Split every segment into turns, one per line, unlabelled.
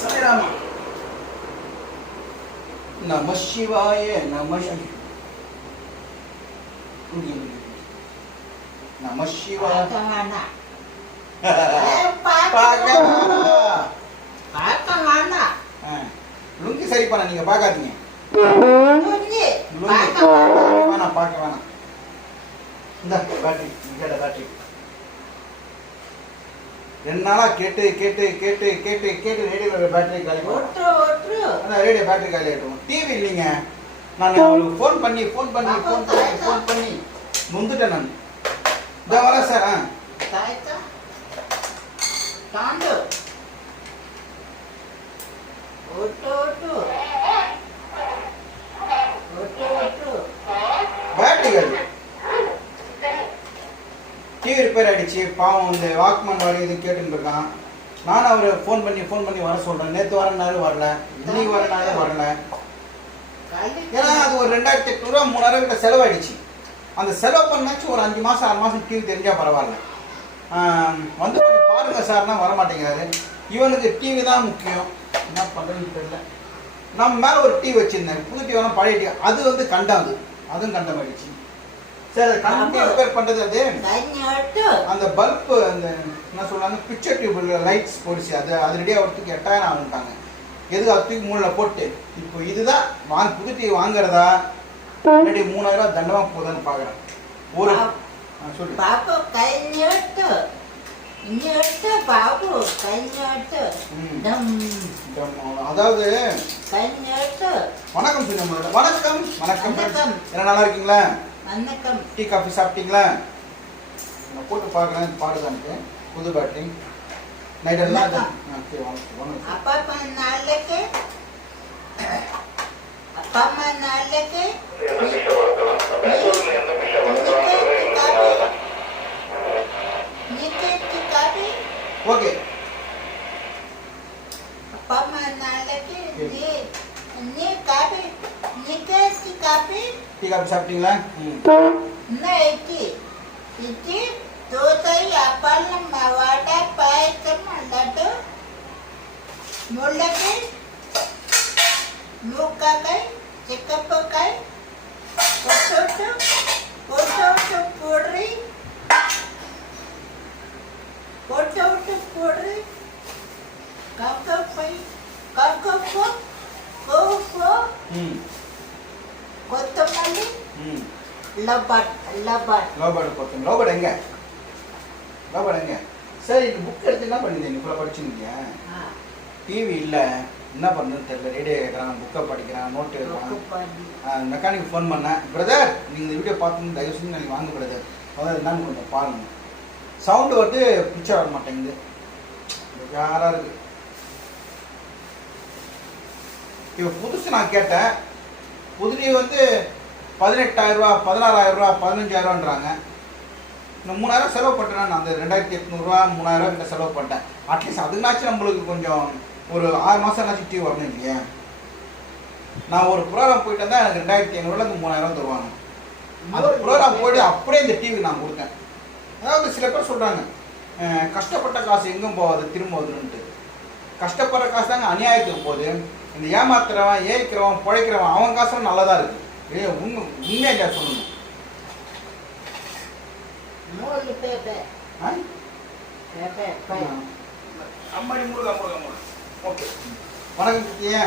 சாய்ராமா நம சிவாய நம. நம சிவாய. லுங்கி சரி பண்ண நீங்க
லுங்கி. பார்க்க வேணாம்.
வேணாம் பார்க்க வேணாம். இந்த பேட்டரி பேட்டரி நாளா கேட்டு கேட்டு கேட்டு கேட்டு கேட்டு ரேடியோவில் பேட்டரி காலி
ஒற்று ஒற்று.
அதான் ரேடியோ பேட்டரி காலி ஆகிடும் டிவி இல்லைங்க. நான் அவளுக்கு ஃபோன் பண்ணி ஃபோன் பண்ணி ஃபோன் பண்ணி ஃபோன் பண்ணி நொந்துட்டேன் நான். இந்த வரேன் சார் ஆ.
தாய்த்தா தாண்டு. ஒட்டு ஒட்டு ஒட்டு ஒட்டு
பேட்டரி காலி. டிவி ரிப்பேர் ஆகிடுச்சு பாவம் இந்த வாக்மேன் வர இது கேட்டுன்னு இருக்கான். நானும் அவரை ஃபோன் பண்ணி ஃபோன் பண்ணி வர சொல்கிறேன் நேற்று வரனாலும் வரல. இன்னைக்கு வரனாலும் வரல. ஏன்னா அது ஒரு ரெண்டாயிரத்தி எட்நூறுவா மூணாயிரம் கிட்ட செலவாயிடுச்சு. அந்த செலவு பண்ணாச்சும் ஒரு அஞ்சு மாதம் ஆறு மாதம் டிவி தெரிஞ்சால் பரவாயில்ல. வந்து கொஞ்சம் பாருங்க சார்னா வர மாட்டேங்கிறாரு. இவனுக்கு டிவி தான் முக்கியம். என்ன பண்ணுறதுன்னு தெரியல. நம்ம மேலே ஒரு டிவி வச்சுருந்தேன் புது டிவி வேணால் பழைய டிவி அது வந்து கண்டாது. அதுவும் கண்டமாயிடுச்சு. சரி கண்டம் ரிப்பேர் பண்ணுறது அது. அந்த பல்பு அந்த என்ன சொல்றாங்க பிக்சர் டியூப் லைட்ஸ் போடுச்சு. அது அது ரெடியாக வரத்துக்கு எட்டாயிரம் ஆகுட்டாங்க எதுக்கு அது தூக்கி மூணில் போட்டு? இப்போ இதுதான் வாங்க புது வாங்குறதா? ரெடி மூணாயிரம் தண்டமாக போகுதான்னு பார்க்குறேன் ஒரு சொல்லு.
பாப்பு கை நீட்டு. நீட்டு பாப்பு கை நீட்டு. டம்
அதாவது
கை நீட்டு.
வணக்கம் சொல்லுங்க. வணக்கம். வணக்கம் நல்லா இருக்கீங்களா?
வணக்கம்.
டீ காஃபி சாப்பிட்டீங்களா? நான் போட்டு பார்க்குறேன் பாடுதான்ட்டு புது பேட்டரி நைட் எல்லாம்
அப்பா அம்மா நாளைக்கு? அப்பா அம்மா நாளைக்கு?
ஓகே.
அப்பா அம்மா நாளைக்கு? நீ तिथेच
ती कापी पिकअप शॉपिंगला
नाही ती तिथे तो तरी आपण वाटा पाहायचं म्हणला तो म्हणलं की मूग का काय चिकप काय love
bird
love
bird
love bird
பார்த்தீங்க லவ் பேர்ட் எங்க? புக் எடுத்து என்ன பண்ணீங்க இப்போ படிச்சுங்க டிவி இல்லை. என்ன பண்ணுறது தெரியல. ரேடியோ கேட்குறான் புக்கை படிக்கிறான் நோட்டு எழுதுறான் மெக்கானிக் ஃபோன் பண்ணேன். பிரதர் நீங்கள் இந்த பார்த்து தயவு செஞ்சு நீங்கள் அதாவது என்னன்னு கொஞ்சம் பாருங்கள் சவுண்டு வந்து பிச்சை வர மாட்டேங்குது. யாராக இப்போ புதுசு நான் கேட்டேன். புதுரி வந்து பதினாறாயிரம் ரூபா பதினஞ்சாயிரம்ன்றாங்க இந்த மூணாயிரம் செலவு பண்ணிட்டேன் நான். அந்த ரெண்டாயிரத்தி எட்நூறுரூவா மூணாயிரம் கிட்ட செலவு பண்ணிட்டேன் அட்லீஸ்ட் அதுனாச்சும் நம்மளுக்கு கொஞ்சம் ஒரு ஆறு மாதம்னாச்சும் டிவி வரணும் இல்லையா? நான் ஒரு ப்ரோக்ராம் போயிட்டு வந்தா எனக்கு ரெண்டாயிரத்தி ஐநூறுலேருந்து மூணாயிரம் தருவாங்க. அந்த ப்ரோக்ராம் போயிட்டு அப்படியே இந்த டிவி நான் கொடுத்தேன். அதாவது சில பேர் சொல்கிறாங்க கஷ்டப்பட்ட காசு எங்கும் போகாது திரும்ப வருதுன்ட்டு கஷ்டப்படுற காசு தாங்க அநியாயத்துக்கு போகுது. இந்த ஏமாத்துறவன் ஏய்க்கிறவன் பிழைக்கிறவன் அவன் காசும் நல்லதா இருக்கு. ஏ உண்மை உண்மையாக சொல்லணும்.
மூணு பேப்பே.
ஆ?
பேப்பே பை.
அம்மாடி முருகா முருகா முருகா. ஓகே. வணக்கம் கிட்டியே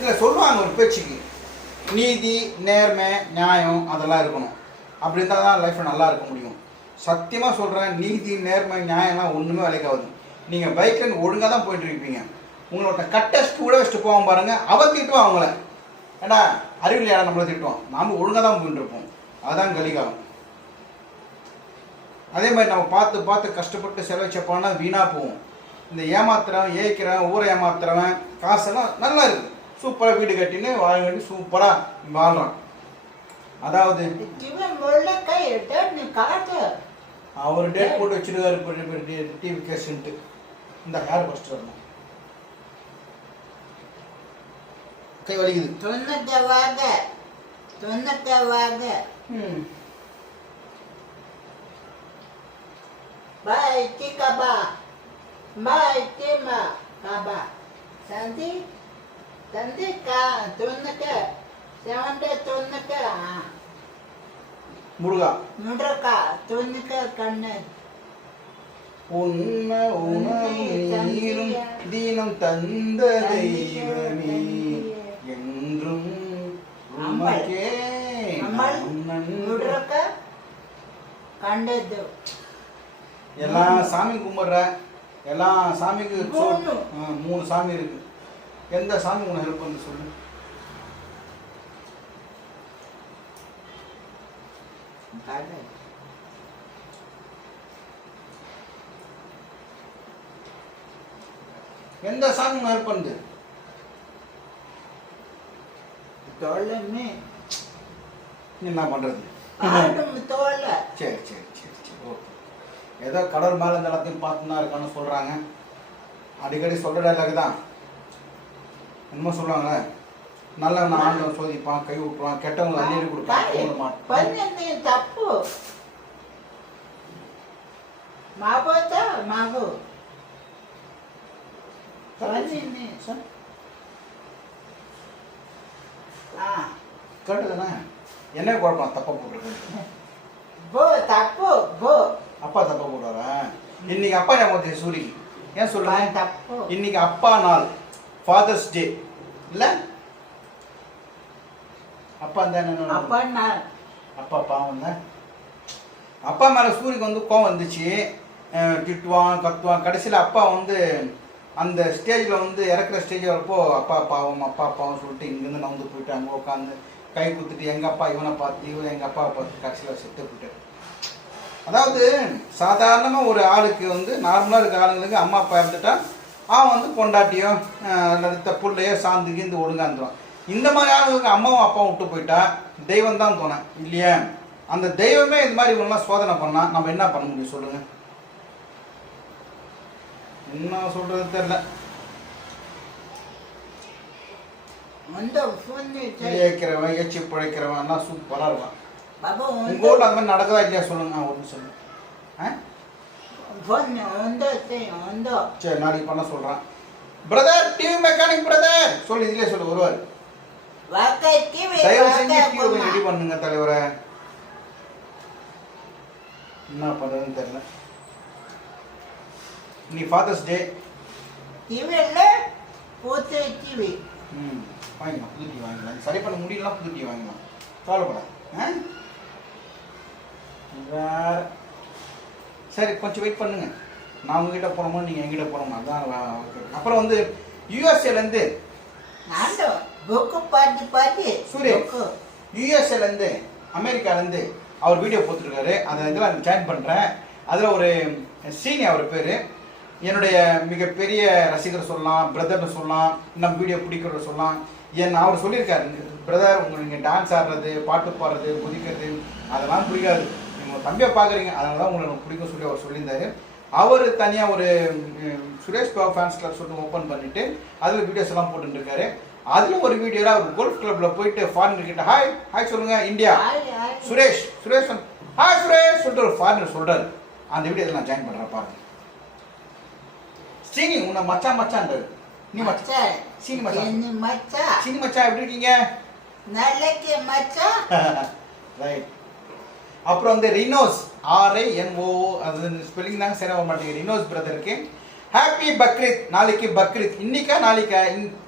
இல்லை சொல்லுவாங்க ஒரு பேச்சுக்கு. நீதி நேர்மை நியாயம் அதெல்லாம் இருக்கணும். அப்படி இருந்தால் தான் லைஃப்பில் நல்லா இருக்க முடியும். சத்தியமாக சொல்கிறேன் நீதி நேர்மை நியாயம்லாம் ஒன்றுமே வேலைக்காகுது நீங்கள் பைக்கில் ஒழுங்காக தான் போயிட்டு இருப்பீங்க. உங்களோட கட்டஸ்ட் கூட வச்சுட்டு போவோம் பாருங்க அவன் திட்டுவான் அவங்கள. ஏடா அறிவில் யாரா நம்மளை திட்டுவான் நாம ஒழுங்காக தான் போயிட்டு இருப்போம். அதுதான் கலிகாலம். அதே மாதிரி நம்ம பார்த்து பார்த்து கஷ்டப்பட்டு செலவச்ச பணம் வீணாக போகும். இந்த ஏமாத்துறவன் ஏய்க்கிறவன் ஊரை ஏமாத்துறவன் காசெல்லாம் நல்லா இருக்கு. சூப்பராக வீடு கட்டின்னு வாழ வேண்டி சூப்பராக வாழ்கிறான் அதாவது அவர் டேட் போட்டு வச்சிருக்காரு டிவி கேஸ்ன்ட்டு இந்த ஹேர் ஃபஸ்ட்டு வரணும். கை வலிக்குது.
தொண்ணூத்தவாக தொண்ணூத்தவாக
ம்.
பாய் டிகபா பாய் டிமா கபா. தந்தி தந்தி கா தொண்ணுக்கு. செவன்டே தொண்ணுக்கு
முருகா.
கண்ணு.
உண்ம நீரும் தீனம் தந்த தெய்வமே.
கண்டது.
எல்லாம் சாமி கும்பிட்ற எல்லாம் சாமிக்கு
மூணு.
சாமி இருக்கு. எந்த சாமி உனக்கு ஹெல்ப் பண்ணு சொல்லு. எந்த சாமி ஹெல்ப் பண்ணுது தொலைமே என்ன
பண்ணுறது தொலை
சரி சரி சரி சரி ஓகே. ஏதோ கடவுள் மேலே இந்த இடத்தையும் பார்த்து தான் இருக்கான்னு சொல்கிறாங்க அடிக்கடி சொல்கிற டைலாக் தான். உண்மை சொல்லுவாங்க நல்ல ஆண்டவன் சோதிப்பான் கை விட்டுருவான் கெட்டவங்க அள்ளி கொடுப்பான்
தப்பு. மாபோ. தான்
மாபோ
சொன்ன
தேர்டு தானே என்ன குழப்பம் தப்பா போட்டுருக்கு
போ தப்பு போ.
அப்பா தப்பா போடுவாரா? இன்னைக்கு அப்பா ஞாபகம் சூரிக்கு ஏன் சொல்றேன்
தப்பு.
இன்னைக்கு அப்பா நாள். ஃபாதர்ஸ் டே இல்ல? அப்பா தான்
அப்பா நாள்.
அப்பா பாவம் தான் அப்பா மேலே சூரிக்கு வந்து கோவம் வந்துச்சு. திட்டுவான் கத்துவான். கடைசியில் அப்பா வந்து அந்த ஸ்டேஜில் வந்து இறக்குற ஸ்டேஜ் வரப்போ அப்பா பாவம் அப்பா பாவம் சொல்லிட்டு இங்கேருந்து நவுந்து போயிட்டு அங்கே உட்காந்து கை குத்துட்டு எங்கள் அப்பா இவனை பார்த்து இவன் எங்கள் அப்பாவை பார்த்து கடைசியில் செத்து போயிட்டார். அதாவது சாதாரணமாக ஒரு ஆளுக்கு வந்து நார்மலாக இருக்க ஆளுங்களுக்கு அம்மா அப்பா இருந்துட்டா அவன் வந்து பொண்டாட்டியோ அல்லது த- சாந்து கீந்து ஒழுங்காந்துருவான் இந்த மாதிரி ஆளுங்களுக்கு அம்மாவும் அப்பாவும் விட்டு போயிட்டா தெய்வம் தான் தோணும் இல்லையா? அந்த தெய்வமே இது மாதிரி இவங்கெல்லாம் சோதனை பண்ணால் நம்ம என்ன பண்ண முடியும் சொல்லுங்கள் என்ன
சொல்கிறது தெரில
இருக்கிறவன் ஏச்சி பிழைக்கிறவன் தான் சூப்பராக இருப்பான்.
உங்கள்
ஊரில் அந்த மாதிரி நடக்குதா இல்லையா சொல்லுங்க ஒரு நிமிஷம் சரி நாளைக்கு பண்ண சொல்கிறேன் பிரதர் டிவி மெக்கானிக் பிரதர் சொல்லு இதுலேயே சொல்லு
ஒருவர்
தயவு டிவி ரெடி பண்ணுங்க தலைவரை. என்ன பண்ணுறதுன்னு தெரியல. நீ ஃபாதர்ஸ் டே
டிவி இல்லை டிவி
ம். வாங்கிக்கலாம் புது டீ வாங்கிக்கலாம் சரி பண்ண முடியலனா புது டீ வாங்கிக்கலாம் கவலைப்பட வேற சரி கொஞ்சம் வெயிட் பண்ணுங்கள் நான் உங்ககிட்ட போகிறோமோ நீங்கள் எங்கிட்ட போகிறோமோ அதுதான் அப்புறம் வந்து யூஎஸ்ஏலேருந்து
பாட்டி பாட்டி
சூரிய யூஎஸ்ஏலேருந்து அமெரிக்காலேருந்து அவர் வீடியோ போட்டுருக்காரு. அதை இதில் நான் சேட் பண்ணுறேன் அதில் ஒரு சீனி அவர் பேர். என்னுடைய மிகப்பெரிய ரசிகர் சொல்லலாம் பிரதர்னு சொல்லலாம் நம்ம வீடியோ பிடிக்கிறத சொல்லலாம். என் அவர் சொல்லியிருக்காரு பிரதர் உங்களுக்கு நீங்கள் டான்ஸ் ஆடுறது பாட்டு பாடுறது குதிக்கிறது அதெல்லாம் பிடிக்காது நீங்கள் தம்பியை பார்க்குறீங்க அதனால தான் உங்களுக்கு பிடிக்கும் சொல்லி அவர் சொல்லியிருந்தாரு. அவர் தனியாக ஒரு சுரேஷ் பாபு ஃபேன்ஸ் கிளப் சொல்லிட்டு ஓப்பன் பண்ணிவிட்டு அதில் வீடியோஸ் எல்லாம் போட்டுருக்காரு அதில் ஒரு வீடியோவில் அவர் கோல்ஃப் கிளப்பில் போயிட்டு ஃபாரினர் கிட்ட ஹாய் ஹாய் சொல்லுங்கள் இந்தியா. சுரேஷ் சுரேஷ் ஹாய் சுரேஷ் சொல்லிட்டு ஒரு ஃபாரினர் சொல்கிறார் அந்த வீடியோ நான் ஜாயின் பண்ணுறேன் பாருங்கள் சீனி உன்னை மச்சான் மச்சான் நீ மச்சான் சீனி மச்சான்
மச்சா.
சீனி மச்சா எப்படி இருக்கீங்க?
நல்லக்கு மச்சா.
ரைட் அப்புறம் வந்து ரினோஸ் ஆர்ஐ ஓ அது ஸ்பெல்லிங் தாங்க சரி வர மாட்டேங்குது. ரினோஸ் பிரதருக்கு ஹாப்பி பக்ரீத் நாளைக்கு பக்ரீத் இன்னைக்கா நாளைக்கா?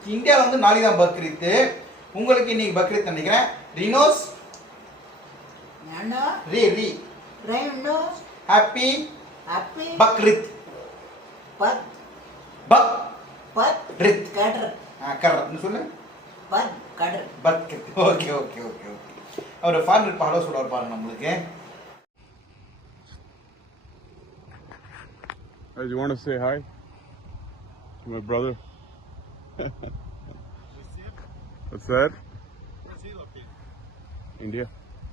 இந்தியாவில் வந்து நாளைக்கு தான் பக்ரீத் உங்களுக்கு இன்னைக்கு பக்ரீத் நினைக்கிறேன். ரினோஸ்? ரி
ரினோஸ்?
ஹாப்பி
ஹாப்பி
பக்ரீத் பக்
ப பத்
ரித்
கட்ர்
ஆ கட்ர்னு சொல்லு
பத் கட்ர்
பத் ஓகே ஓகே ஓகே ஓகே அவர் ஃபார்மர் பாடோ சொல்றார் பாருங்க நம்மளுக்கு
Hey, do you want to say hi to my brother? What's that?
Where's he located?
India.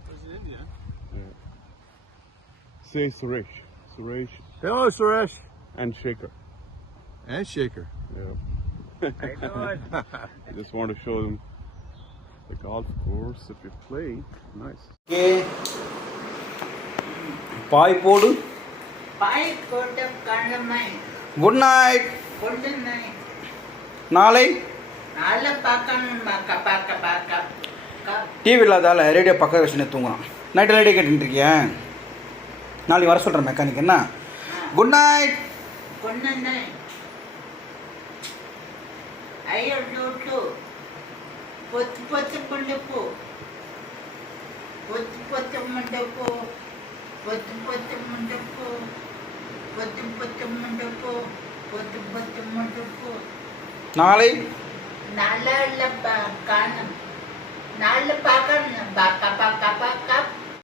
Where's in India?
Yeah. Say Suresh. Suresh.
Hello, Suresh.
And Shaker.
And shaker.
Yeah. just want to show them the golf course if you play. Nice.
Okay. பாய் போடு
பாய் போட்ட Kannammai
good night
good
night
நாளை
TV இல்லாதால radio பக்கம் வச்சுன்னு தூங்குறான். Night radio கேட்டுருக்கியா நாளைக்கு வர சொல்கிறேன் மெக்கானிக் என்ன? குட் நைட்
குட் நைட் ஐயோ டூட்டு பொத்து பொத்து முண்டப்பு பொத்து பொத்து முண்டப்பு பொத்து பொத்து முண்டப்பு பொத்து பொத்து முண்டப்பு பொத்து பொத்து முண்டப்பு
நாளை
நல்ல காணும் நாள் பார்க்கணும் பார்க்க பார்க்க பார்க்க